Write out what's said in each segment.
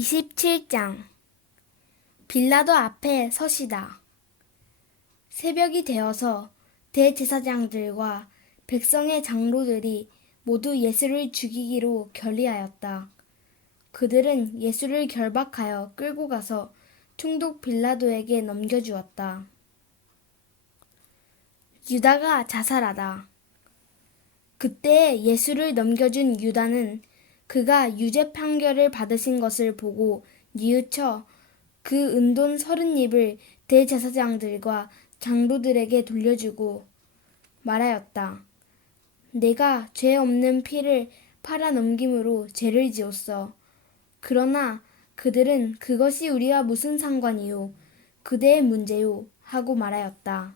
27장 빌라도 앞에 서시다. 새벽이 되어서 대제사장들과 백성의 장로들이 모두 예수를 죽이기로 결의하였다. 그들은 예수를 결박하여 끌고 가서 총독 빌라도에게 넘겨주었다. 유다가 자살하다. 그때 예수를 넘겨준 유다는 그가 유죄 판결을 받으신 것을 보고 뉘우쳐 그 은돈 30입을 대제사장들과 장로들에게 돌려주고 말하였다. 내가 죄 없는 피를 팔아 넘김으로 죄를 지었어. 그러나 그들은 그것이 우리와 무슨 상관이요? 그대의 문제요. 하고 말하였다.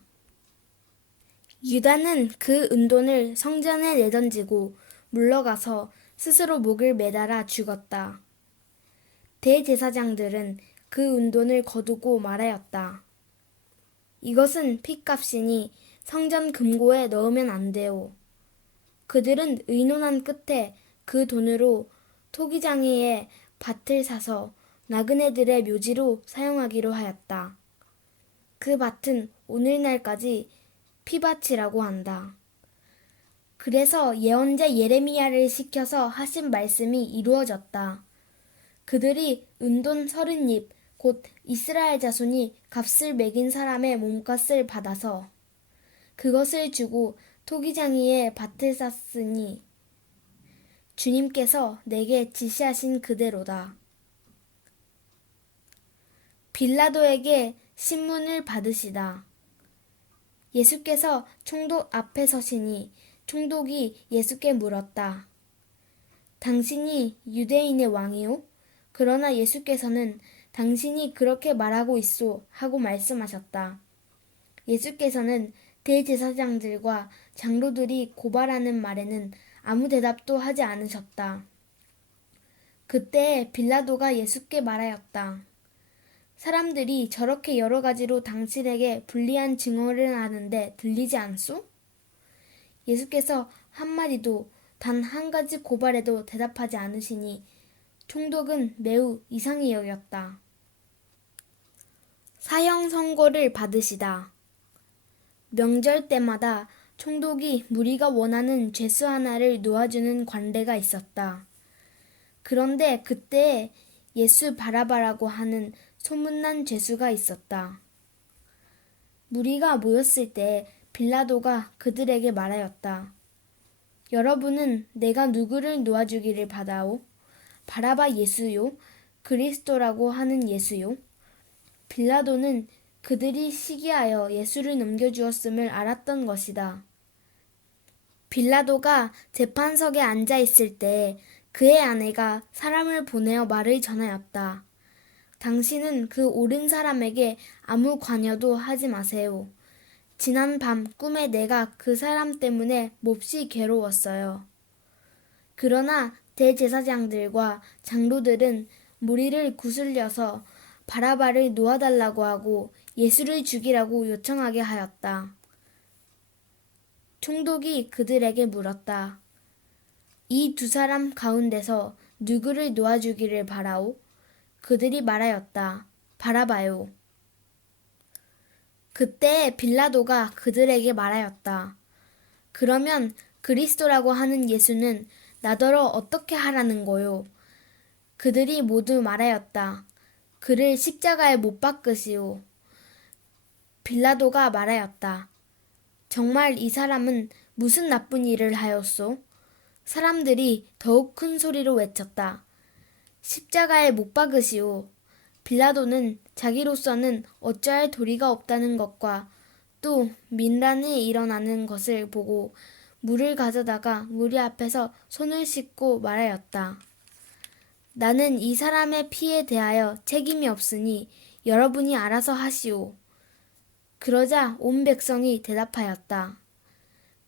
유다는 그 은돈을 성전에 내던지고 물러가서 스스로 목을 매달아 죽었다. 대제사장들은 그 은돈을 거두고 말하였다. 이것은 핏값이니 성전 금고에 넣으면 안 돼요. 그들은 의논한 끝에 그 돈으로 토기장이의 밭을 사서 나그네들의 묘지로 사용하기로 하였다. 그 밭은 오늘날까지 피밭이라고 한다. 그래서 예언자 예레미야를 시켜서 하신 말씀이 이루어졌다. 그들이 은돈 30입 곧 이스라엘 자손이 값을 매긴 사람의 몸값을 받아서 그것을 주고 토기장이의 밭을 샀으니 주님께서 내게 지시하신 그대로다. 빌라도에게 신문을 받으시다. 예수께서 총독 앞에 서시니 총독이 예수께 물었다. 당신이 유대인의 왕이요? 그러나 예수께서는 당신이 그렇게 말하고 있소 하고 말씀하셨다. 예수께서는 대제사장들과 장로들이 고발하는 말에는 아무 대답도 하지 않으셨다. 그때 빌라도가 예수께 말하였다. 사람들이 저렇게 여러 가지로 당신에게 불리한 증언을 하는데 들리지 않소? 예수께서 한마디도 단 한 가지 고발에도 대답하지 않으시니 총독은 매우 이상히 여겼다. 사형 선고를 받으시다. 명절 때마다 총독이 무리가 원하는 죄수 하나를 놓아주는 관례가 있었다. 그런데 그때 예수 바라바라고 하는 소문난 죄수가 있었다. 무리가 모였을 때 빌라도가 그들에게 말하였다. 여러분은 내가 누구를 놓아주기를 바라오? 바라바 예수요? 그리스도라고 하는 예수요? 빌라도는 그들이 시기하여 예수를 넘겨주었음을 알았던 것이다. 빌라도가 재판석에 앉아 있을 때 그의 아내가 사람을 보내어 말을 전하였다. 당신은 그 옳은 사람에게 아무 관여도 하지 마세요. 지난 밤 꿈에 내가 그 사람 때문에 몹시 괴로웠어요. 그러나 대제사장들과 장로들은 무리를 구슬려서 바라바를 놓아달라고 하고 예수를 죽이라고 요청하게 하였다. 총독이 그들에게 물었다. 이 두 사람 가운데서 누구를 놓아주기를 바라오? 그들이 말하였다. 바라바요. 그때 빌라도가 그들에게 말하였다. 그러면 그리스도라고 하는 예수는 나더러 어떻게 하라는 거요? 그들이 모두 말하였다. 그를 십자가에 못 박으시오. 빌라도가 말하였다. 정말 이 사람은 무슨 나쁜 일을 하였소? 사람들이 더욱 큰 소리로 외쳤다. 십자가에 못 박으시오. 빌라도는 자기로서는 어찌할 도리가 없다는 것과 또 민란이 일어나는 것을 보고 물을 가져다가 무리 앞에서 손을 씻고 말하였다. 나는 이 사람의 피에 대하여 책임이 없으니 여러분이 알아서 하시오. 그러자 온 백성이 대답하였다.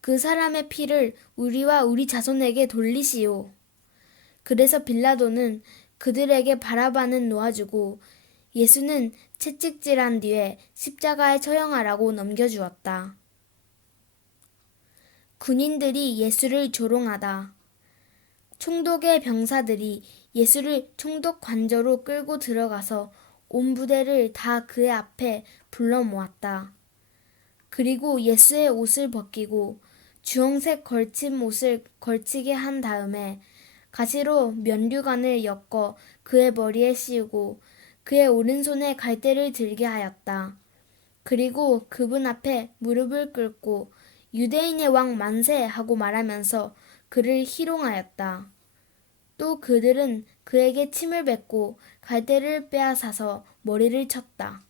그 사람의 피를 우리와 우리 자손에게 돌리시오. 그래서 빌라도는 그들에게 바라바는 놓아주고 예수는 채찍질한 뒤에 십자가에 처형하라고 넘겨주었다. 군인들이 예수를 조롱하다. 총독의 병사들이 예수를 총독 관저로 끌고 들어가서 온 부대를 다 그의 앞에 불러 모았다. 그리고 예수의 옷을 벗기고 주홍색 걸친 옷을 걸치게 한 다음에 가시로 면류관을 엮어 그의 머리에 씌우고 그의 오른손에 갈대를 들게 하였다. 그리고 그분 앞에 무릎을 꿇고 유대인의 왕 만세 하고 말하면서 그를 희롱하였다. 또 그들은 그에게 침을 뱉고 갈대를 빼앗아서 머리를 쳤다.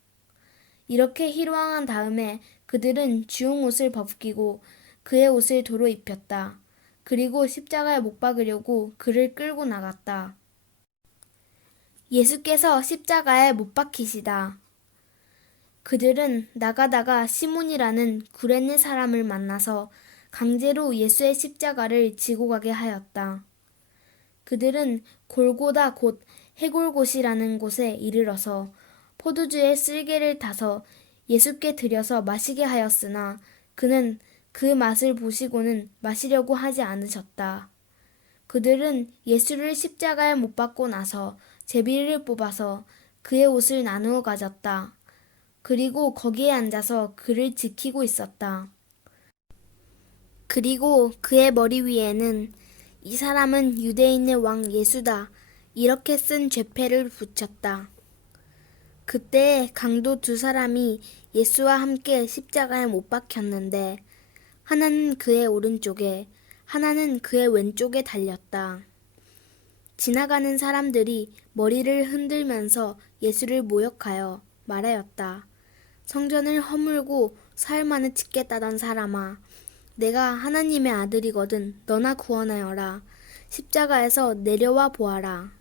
이렇게 희롱한 다음에 그들은 주홍 옷을 벗기고 그의 옷을 도로 입혔다. 그리고 십자가에 못 박으려고 그를 끌고 나갔다. 예수께서 십자가에 못 박히시다. 그들은 나가다가 시몬이라는 구레네 사람을 만나서 강제로 예수의 십자가를 지고 가게 하였다. 그들은 골고다 곧 해골곳이라는 곳에 이르러서 포도주에 쓸개를 타서 예수께 드려서 마시게 하였으나 그는 그 맛을 보시고는 마시려고 하지 않으셨다. 그들은 예수를 십자가에 못 박고 나서 제비를 뽑아서 그의 옷을 나누어 가졌다. 그리고 거기에 앉아서 그를 지키고 있었다. 그리고 그의 머리 위에는 이 사람은 유대인의 왕 예수다. 이렇게 쓴 죄패를 붙였다. 그때 강도 두 사람이 예수와 함께 십자가에 못 박혔는데 하나는 그의 오른쪽에 하나는 그의 왼쪽에 달렸다. 지나가는 사람들이 머리를 흔들면서 예수를 모욕하여 말하였다. 성전을 허물고 사흘 만에 짓겠다던 사람아, 내가 하나님의 아들이거든 너나 구원하여라. 십자가에서 내려와 보아라.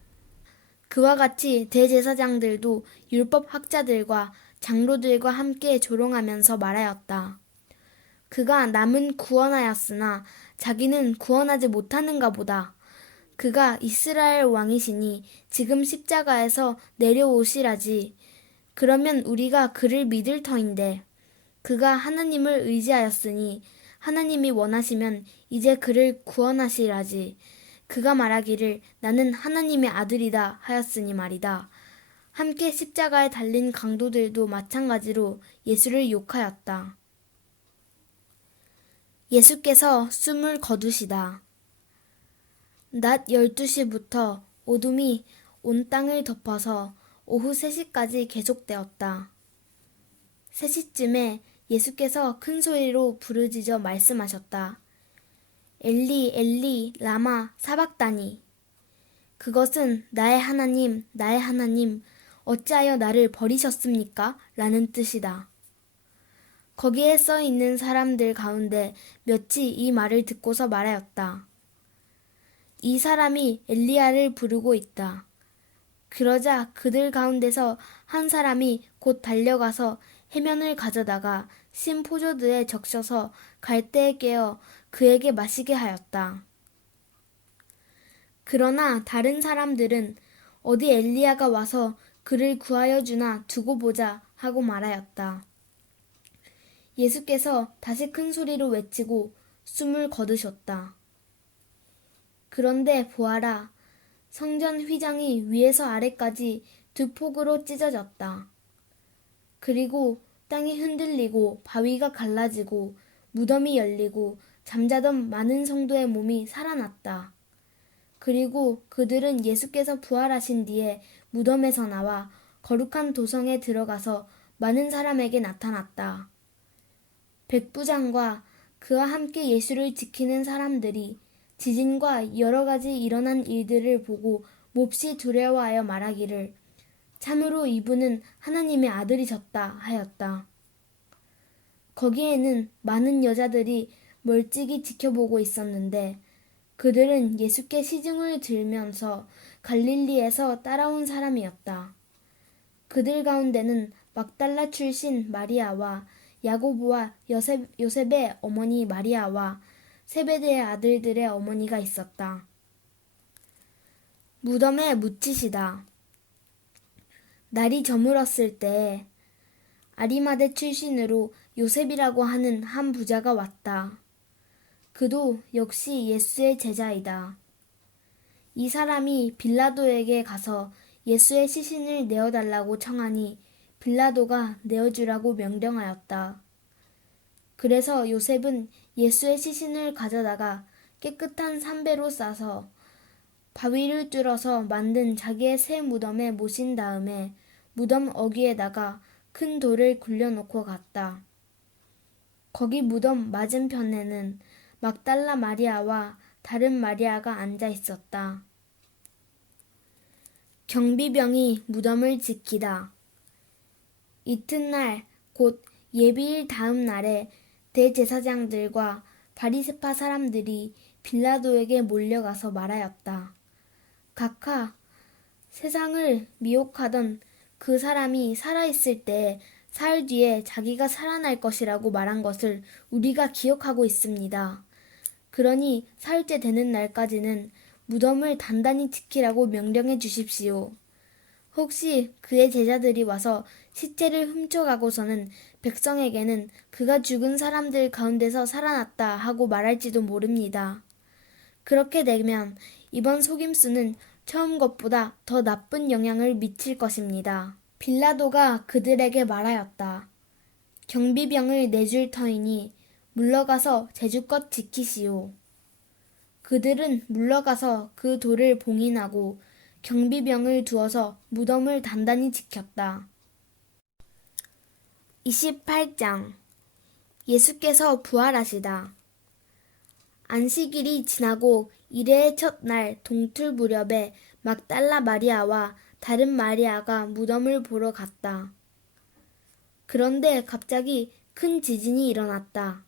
그와 같이 대제사장들도 율법 학자들과 장로들과 함께 조롱하면서 말하였다. 그가 남은 구원하였으나 자기는 구원하지 못하는가 보다. 그가 이스라엘 왕이시니 지금 십자가에서 내려오시라지. 그러면 우리가 그를 믿을 터인데 그가 하나님을 의지하였으니 하나님이 원하시면 이제 그를 구원하시라지. 그가 말하기를 나는 하나님의 아들이다 하였으니 말이다. 함께 십자가에 달린 강도들도 마찬가지로 예수를 욕하였다. 예수께서 숨을 거두시다. 낮 12시부터 어둠이 온 땅을 덮어서 오후 3시까지 계속되었다. 3시쯤에 예수께서 큰 소리로 부르짖어 말씀하셨다. 엘리 엘리 라마 사박다니. 그것은 나의 하나님, 어찌하여 나를 버리셨습니까? 라는 뜻이다. 거기에 써 있는 사람들 가운데 몇이 이 말을 듣고서 말하였다. 이 사람이 엘리야를 부르고 있다. 그러자 그들 가운데서 한 사람이 곧 달려가서 해면을 가져다가 신 포도주에 적셔서 갈대에 깨어 그에게 마시게 하였다. 그러나 다른 사람들은 어디 엘리야가 와서 그를 구하여 주나 두고 보자 하고 말하였다. 예수께서 다시 큰 소리로 외치고 숨을 거두셨다. 그런데 보아라, 성전 휘장이 위에서 아래까지 두 폭으로 찢어졌다. 그리고 땅이 흔들리고 바위가 갈라지고 무덤이 열리고 잠자던 많은 성도의 몸이 살아났다. 그리고 그들은 예수께서 부활하신 뒤에 무덤에서 나와 거룩한 도성에 들어가서 많은 사람에게 나타났다. 백부장과 그와 함께 예수를 지키는 사람들이 지진과 여러 가지 일어난 일들을 보고 몹시 두려워하여 말하기를 참으로 이분은 하나님의 아들이셨다 하였다. 거기에는 많은 여자들이 멀찍이 지켜보고 있었는데 그들은 예수께 시중을 들면서 갈릴리에서 따라온 사람이었다. 그들 가운데는 막달라 출신 마리아와 야고보와 요셉의 어머니 마리아와 세베대의 아들들의 어머니가 있었다. 무덤에 묻히시다. 날이 저물었을 때 아리마대 출신으로 요셉이라고 하는 한 부자가 왔다. 그도 역시 예수의 제자이다. 이 사람이 빌라도에게 가서 예수의 시신을 내어달라고 청하니 빌라도가 내어주라고 명령하였다. 그래서 요셉은 예수의 시신을 가져다가 깨끗한 삼배로 싸서 바위를 뚫어서 만든 자기의 새 무덤에 모신 다음에 무덤 어귀에다가 큰 돌을 굴려놓고 갔다. 거기 무덤 맞은편에는 막달라 마리아와 다른 마리아가 앉아 있었다. 경비병이 무덤을 지키다. 이튿날 곧 예비일 다음 날에 대제사장들과 바리새파 사람들이 빌라도에게 몰려가서 말하였다. 각하, 세상을 미혹하던 그 사람이 살아있을 때 사흘 뒤에 자기가 살아날 것이라고 말한 것을 우리가 기억하고 있습니다. 그러니 사흘째 되는 날까지는 무덤을 단단히 지키라고 명령해 주십시오. 혹시 그의 제자들이 와서 시체를 훔쳐가고서는 백성에게는 그가 죽은 사람들 가운데서 살아났다 하고 말할지도 모릅니다. 그렇게 되면 이번 속임수는 처음 것보다 더 나쁜 영향을 미칠 것입니다. 빌라도가 그들에게 말하였다. 경비병을 내줄 터이니 물러가서 제주껏 지키시오. 그들은 물러가서 그 돌을 봉인하고 경비병을 두어서 무덤을 단단히 지켰다. 28장 예수께서 부활하시다. 안식일이 지나고 이레의 첫날 동틀 무렵에 막달라 마리아와 다른 마리아가 무덤을 보러 갔다. 그런데 갑자기 큰 지진이 일어났다.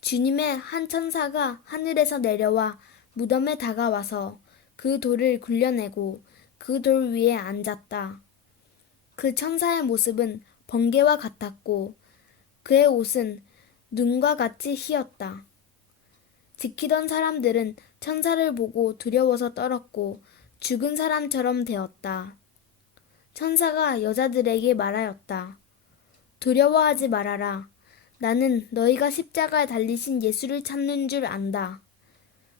주님의 한 천사가 하늘에서 내려와 무덤에 다가와서 그 돌을 굴려내고 그 돌 위에 앉았다. 그 천사의 모습은 번개와 같았고 그의 옷은 눈과 같이 희었다. 지키던 사람들은 천사를 보고 두려워서 떨었고 죽은 사람처럼 되었다. 천사가 여자들에게 말하였다. 두려워하지 말아라. 나는 너희가 십자가에 달리신 예수를 찾는 줄 안다.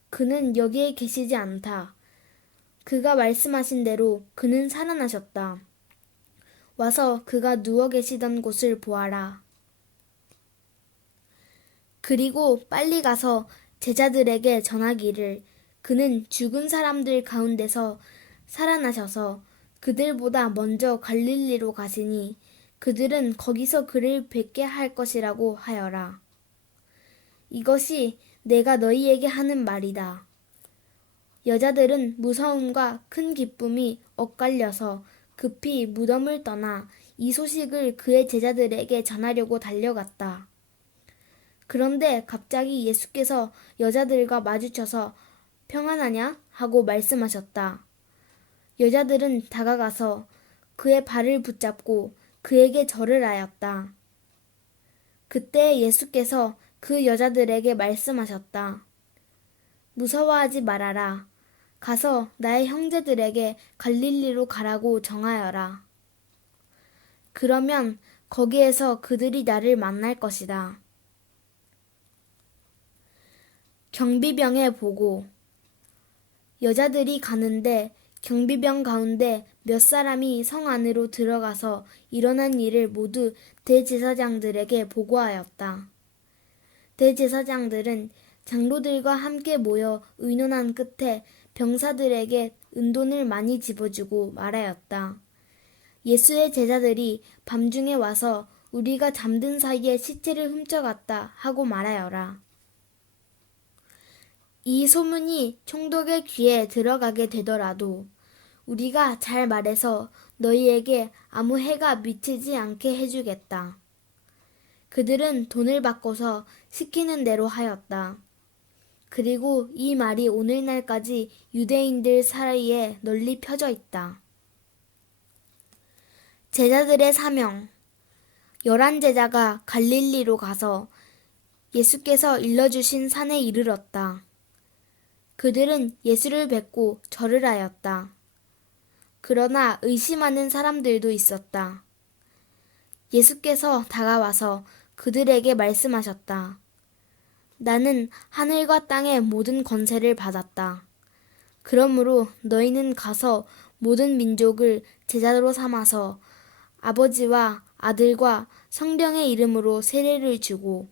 그는 여기에 계시지 않다. 그가 말씀하신 대로 그는 살아나셨다. 와서 그가 누워 계시던 곳을 보아라. 그리고 빨리 가서 제자들에게 전하기를 그는 죽은 사람들 가운데서 살아나셔서 그들보다 먼저 갈릴리로 가시니 그들은 거기서 그를 뵙게 할 것이라고 하여라. 이것이 내가 너희에게 하는 말이다. 여자들은 무서움과 큰 기쁨이 엇갈려서 급히 무덤을 떠나 이 소식을 그의 제자들에게 전하려고 달려갔다. 그런데 갑자기 예수께서 여자들과 마주쳐서 평안하냐? 하고 말씀하셨다. 여자들은 다가가서 그의 발을 붙잡고 그에게 절을 하였다. 그때 예수께서 그 여자들에게 말씀하셨다. 무서워하지 말아라. 가서 나의 형제들에게 갈릴리로 가라고 정하여라. 그러면 거기에서 그들이 나를 만날 것이다. 경비병의 보고. 여자들이 가는데 경비병 가운데 몇 사람이 성 안으로 들어가서 일어난 일을 모두 대제사장들에게 보고하였다. 대제사장들은 장로들과 함께 모여 의논한 끝에 병사들에게 은돈을 많이 집어주고 말하였다. 예수의 제자들이 밤중에 와서 우리가 잠든 사이에 시체를 훔쳐갔다 하고 말하여라. 이 소문이 총독의 귀에 들어가게 되더라도 우리가 잘 말해서 너희에게 아무 해가 미치지 않게 해주겠다. 그들은 돈을 받고서 시키는 대로 하였다. 그리고 이 말이 오늘날까지 유대인들 사이에 널리 펴져 있다. 제자들의 사명. 11제자가 갈릴리로 가서 예수께서 일러주신 산에 이르렀다. 그들은 예수를 뵙고 절을 하였다. 그러나 의심하는 사람들도 있었다. 예수께서 다가와서 그들에게 말씀하셨다. 나는 하늘과 땅의 모든 권세를 받았다. 그러므로 너희는 가서 모든 민족을 제자로 삼아서 아버지와 아들과 성령의 이름으로 세례를 주고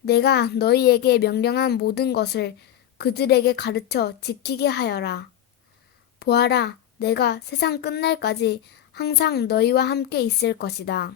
내가 너희에게 명령한 모든 것을 그들에게 가르쳐 지키게 하여라. 보아라, 내가 세상 끝날까지 항상 너희와 함께 있을 것이다.